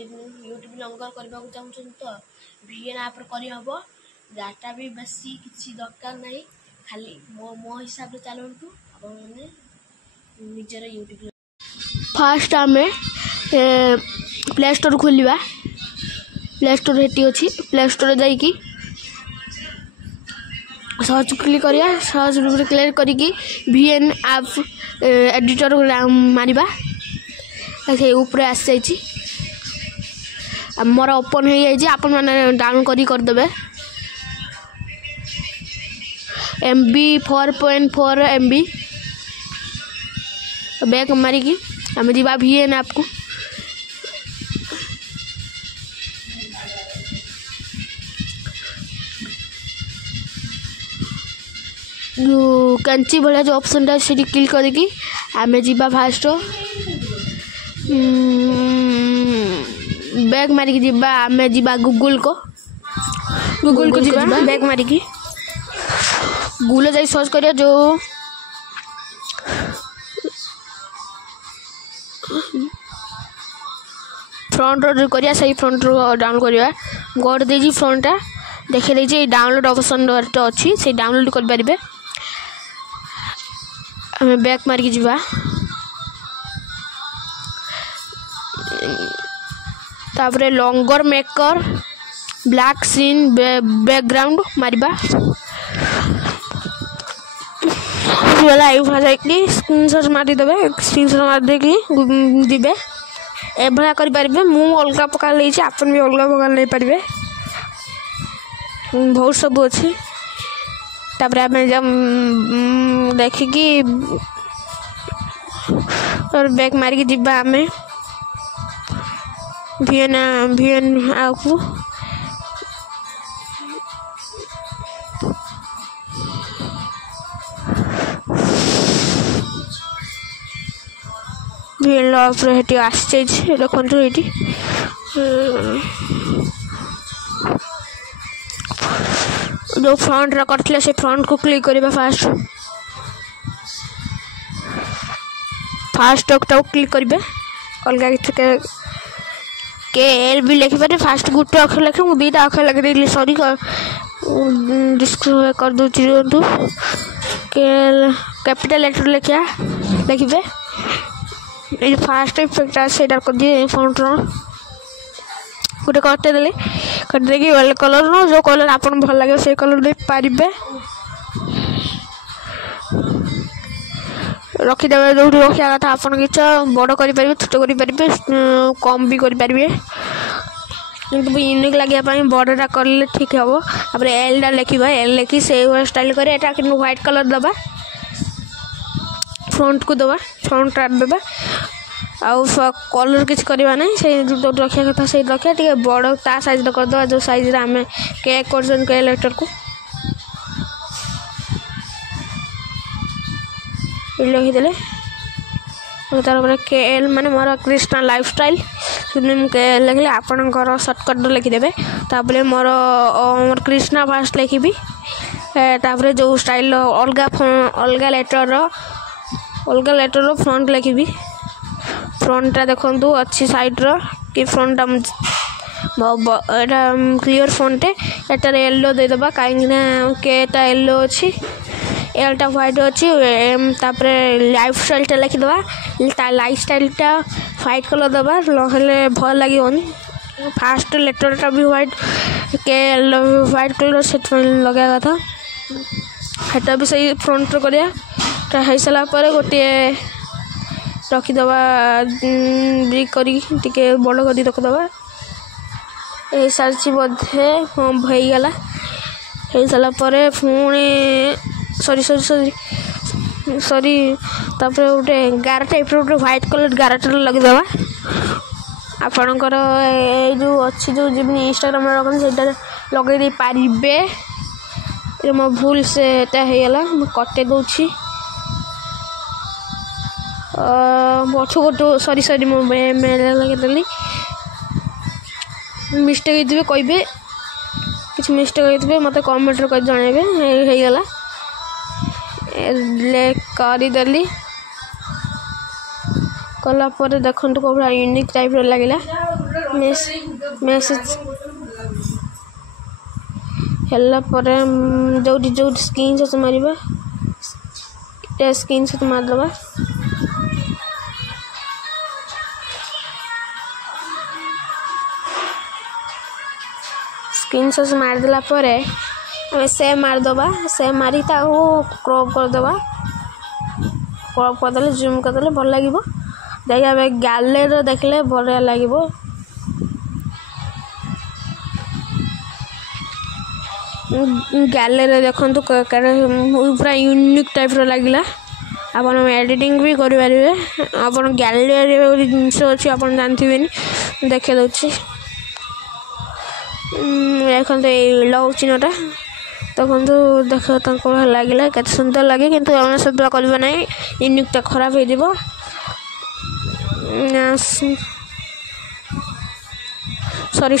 YouTube लंगर करने को चाहूँ तो VN आप करहब डाटा भी बेसी किसी दरकार नहीं खाली मो हिसाब से चलतु आपने निजर यूट्यूब फास्ट आम प्ले स्टोर खोलिया प्ले स्टोर हेटी अच्छी प्ले स्टोर जाकि सर्च क्लिक करिया सर्च क्लिक करिकी VN आप एडिटर मारिबा से ऊपर आसी जाइए मोर ओपन हो जाइए आपण मैंने डाउनलोड करदे MB 4.4 MB बैक मारिकी आम जा VN ऐप को जो कैंची भाया जो ऑप्शन टा से क्लिक करके आम जा फास्ट बैक मारिकी जीवा आम जा गूगल को जीवा बैक मारिकी गूगल जाई सर्च करिया जो फ्रंट रो करिया सही फ्रंट रो डाउनलोड करिया गोड देजी फ्रंट टा देखे देजी डाउनलोड ऑप्शन तो अच्छी से डाउनलोड कर पारिबे हमें बैक मारिकी जीवा तापरे लॉन्गर मेकर ब्लैक सीन बैकग्राउंड मारिबा स्क्रीनशॉट मारी देबे स्क्रीनशॉट मार देकी दिबे एभला करि पारिबे मु अलगा प्रकार लेछि आपन भी अलगा प्रकार ले पारिबे बहुत सब अच्छी तापर आम जब देखिकी और बैक मारिकी जीवा आम VN आपको VN हेटी आसी देखो ये जो फ्रंट करते से फ्रंट को क्लिक करिबा फास्ट टॉक क्लिक करिबे अलगा KL भी लिखिपारे फास्ट गोटे अक्षर लिखे मुझे दुईटा अक्षर लगे सॉरी डिस्क्राइब कर दूसरी KL कैपिटल लेटर लिखे ये फास्ट इफेक्ट से कर दिए फ्रंट गोटे करते वाल कलर नो जो कलर आपन भल लगे से कलर दे पारिबे रखीदे जो रखा कथा आपन इच्छा बड़ कर छोट कर कम भी करें किंतु यूनिक लगे बड़टा कले ठीक हे तापर एल टा लिखा एल लिखी से स्टाइल करे कि व्हाइट कलर दबा फ्रंट को दबा फ्रंट दबा आउ कलर किसी करवा ना से जो रखा कथा से रखा टे बड़ ता साइज करदे जो साइज आम केक कर लेटर को लिखिदे तार KL माने मोर कृष्णा लाइफस्टाइल KL लिखले आपणकर सर्टकट लिखिदेवे तापर मोर कृष्णा फास्ट लिखी तापर जो स्टाइल अलग लेटर फ्रंट लिखी फ्रंटा देखु अच्छी साइड रो कि फ्रंटा क्लियर फ्रंट एटार येलो देदेबा कहीं केटा येलो अच्छी एलटा व्हाइट अच्छी तापर लाइफ स्टाइल टा लिखिदबा लाइफ स्टाइल टा व्हाइट कलर दबा नहले भल लगे फास्ट लेटर टा भी व्हाइट व्हाइट कलर से लगे कथा हेटा भी सही फ्रंट करिया हो सारापर गोटे रखीदबा ब्रिक करी बड़ कर रखीदबा ये सारी बोधे हाँ होगला हो सारापर पुणी सॉरी तापर गोटे गार टाइप गोटे व्हाइट कलर गारटा लगेदबा आपणकर जो अच्छी जो इंस्टाग्राम रखते लगे दे पारे मो भूल से होगला कटे दूसरी पछ गोटे सॉरी मो लगेदेली मिस्टेक होते कहे किसी मिस्टेक होते मत कमेंट कर जनइबे होगला करदेली कलापर देखो कौन यूनिक टाइप लगे मेसेज ହେଲା ପରେ ଯୋଉଠି ସ୍କ୍ରିନ୍ ସଟ୍ ମାରିବା ସ୍କ୍ରିନ୍ ସଟ୍ ମାରିଦେବା। स्क्रीन शॉट मारदेला पर सेव मारदबा सेव मारी ताको क्रॉप करदबा क्रॉप करदेले जूम करदेले भल लगे देखिए गैलरी देखले बढ़िया लगे गैलरी देखु पूरा यूनिक टाइप लगिला आपन एडिटिंग भी करें आप गैलरी जिनस अच्छी आप जानते देखे दूसरी देखो लव चिन्हटा देखो देख लगे के सुंदर लगे किंतु आम सब करना ना यूनिकटा खराब हो सॉरी